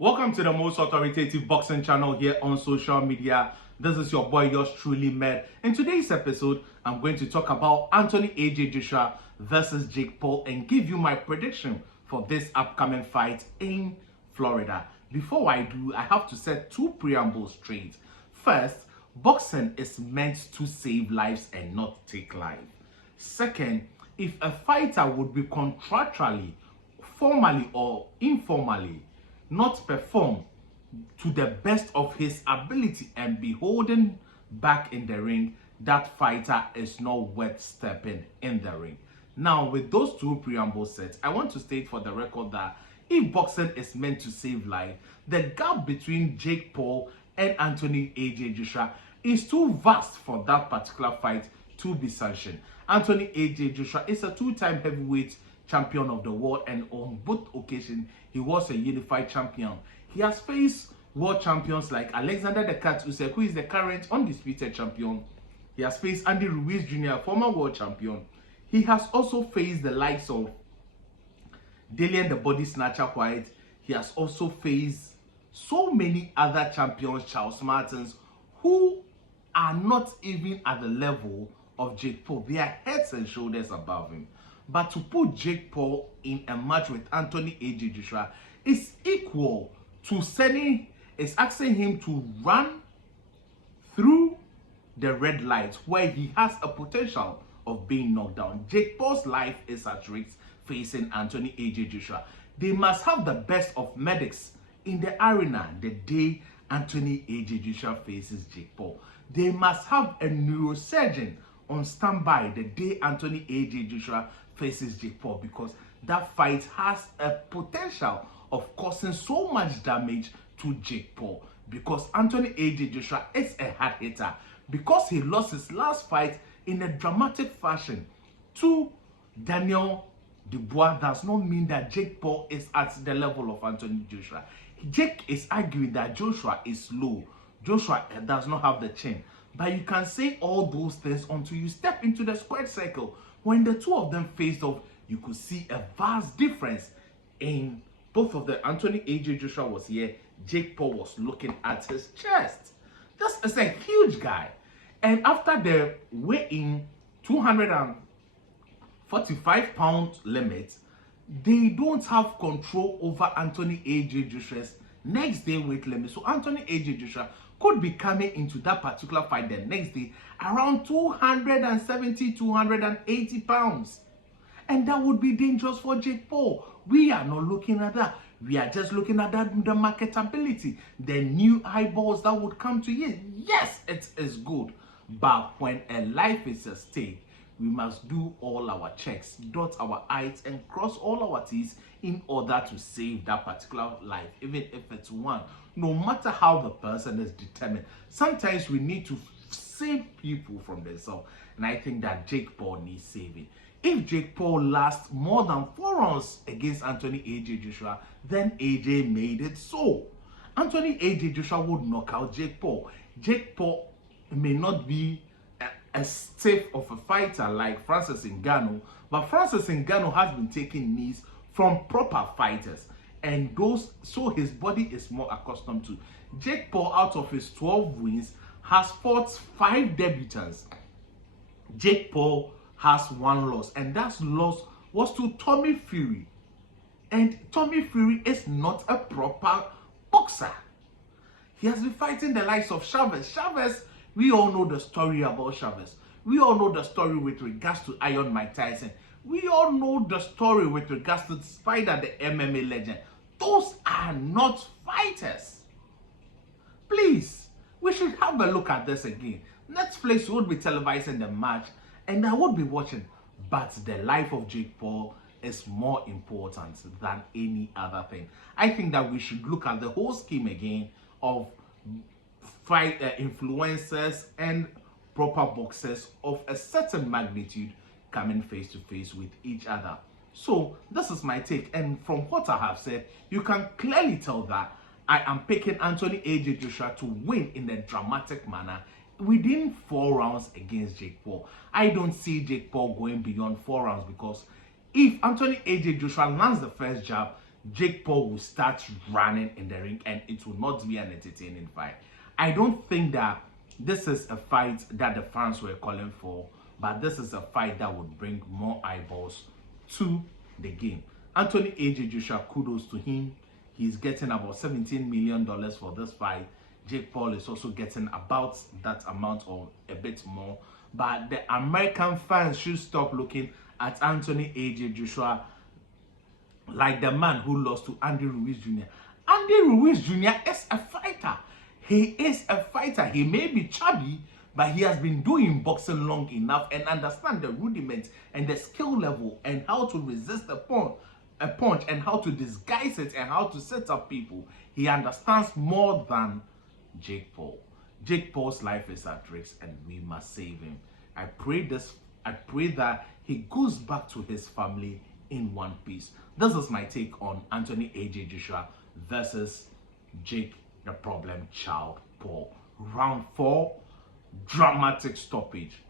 Welcome to the most authoritative boxing channel here on social media. This is your boy, yours truly, Med. In today's episode, I'm going to talk about Anthony AJ Joshua versus Jake Paul and give you my prediction for this upcoming fight in Florida. Before I do, I have to set two preambles straight. First, boxing is meant to save lives and not take life. Second, if a fighter would be contractually, formally or informally, not perform to the best of his ability and be holding back in the ring, that fighter is not worth stepping in the ring. Now, with those two preambles set, I want to state for the record that if boxing is meant to save life, the gap between Jake Paul and Anthony AJ Joshua is too vast for that particular fight to be sanctioned. Anthony AJ Joshua is a two-time heavyweight champion of the world, and on both occasions he was a unified champion. He has faced world champions like Alexander the Cat Usyk, who is the current undisputed champion. He has faced Andy Ruiz Jr., former world champion. He has also faced the likes of Dillian the Body Snatcher White. He has also faced so many other champions, Charles Martins, who are not even at the level of Jake Paul. They are heads and shoulders above him. But to put Jake Paul in a match with Anthony AJ Joshua is equal to asking him to run through the red light where he has a potential of being knocked down. Jake Paul's life is at risk facing Anthony AJ Joshua. They must have the best of medics in the arena the day Anthony AJ Joshua faces Jake Paul. They must have a neurosurgeon on standby the day Anthony AJ Joshua faces Jake Paul, because that fight has a potential of causing so much damage to Jake Paul, because Anthony AJ Joshua is a hard hitter. Because he lost his last fight in a dramatic fashion to Daniel Dubois does not mean that Jake Paul is at the level of Anthony Joshua. Jake is arguing that Joshua is low. Joshua does not have the chin. But you can say all those things until you step into the squared circle. When the two of them faced off, you could see a vast difference in both of them. Anthony AJ Joshua was here. Jake Paul was looking at his chest. This is a huge guy. And after the weigh-in 245-pound limit, they don't have control over Anthony AJ Joshua's next day weight limit. So Anthony AJ Joshua could be coming into that particular fight the next day around 270, 280 pounds. And that would be dangerous for Jake Paul. We are not looking at that. We are just looking at that, the marketability, the new eyeballs that would come to you. Yes, it is good. But when a life is at stake, we must do all our checks, dot our I's and cross all our T's in order to save that particular life, even if it's one. No matter how the person is determined, sometimes we need to save people from themselves. And I think that Jake Paul needs saving. If Jake Paul lasts more than 4 rounds against Anthony AJ Joshua, then AJ made it so. Anthony AJ Joshua would knock out Jake Paul. Jake Paul may not be a stiff of a fighter like Francis Ngannou, but Francis Ngannou has been taking knees from proper fighters, and those, so his body is more accustomed to. Jake Paul, out of his 12 wins, has fought 5 debutants. Jake Paul has 1 loss, and that loss was to Tommy Fury. And Tommy Fury is not a proper boxer. He has been fighting the likes of Chavez. Chavez, we all know the story about Chavez. We all know the story with regards to Iron Mike Tyson. We all know the story with regards to Spider, the MMA legend. Those are not fighters. Please, we should have a look at this again. Netflix would be televising the match, and I would be watching. But the life of Jake Paul is more important than any other thing. I think that we should look at the whole scheme again of fight influencers and proper boxers of a certain magnitude coming face to face with each other. So this is my take, and from what I have said, you can clearly tell that I am picking Anthony AJ Joshua to win in a dramatic manner within 4 rounds against Jake Paul. I don't see Jake Paul going beyond 4 rounds, because if Anthony AJ Joshua lands the first jab, Jake Paul will start running in the ring and it will not be an entertaining fight. I don't think that this is a fight that the fans were calling for, but this is a fight that would bring more eyeballs to the game. Anthony AJ Joshua, kudos to him. He's getting about $17 million for this fight. Jake Paul is also getting about that amount or a bit more. But the American fans should stop looking at Anthony AJ Joshua like the man who lost to Andy Ruiz Jr. Andy Ruiz Jr. is a fighter. He is a fighter. He may be chubby, but he has been doing boxing long enough and understand the rudiments and the skill level and how to resist a punch and how to disguise it and how to set up people. He understands more than Jake Paul. Jake Paul's life is at risk and we must save him. I pray that he goes back to his family in one piece. This is my take on Anthony AJ Joshua versus Jake the Problem Child Paul. Round 4, dramatic stoppage.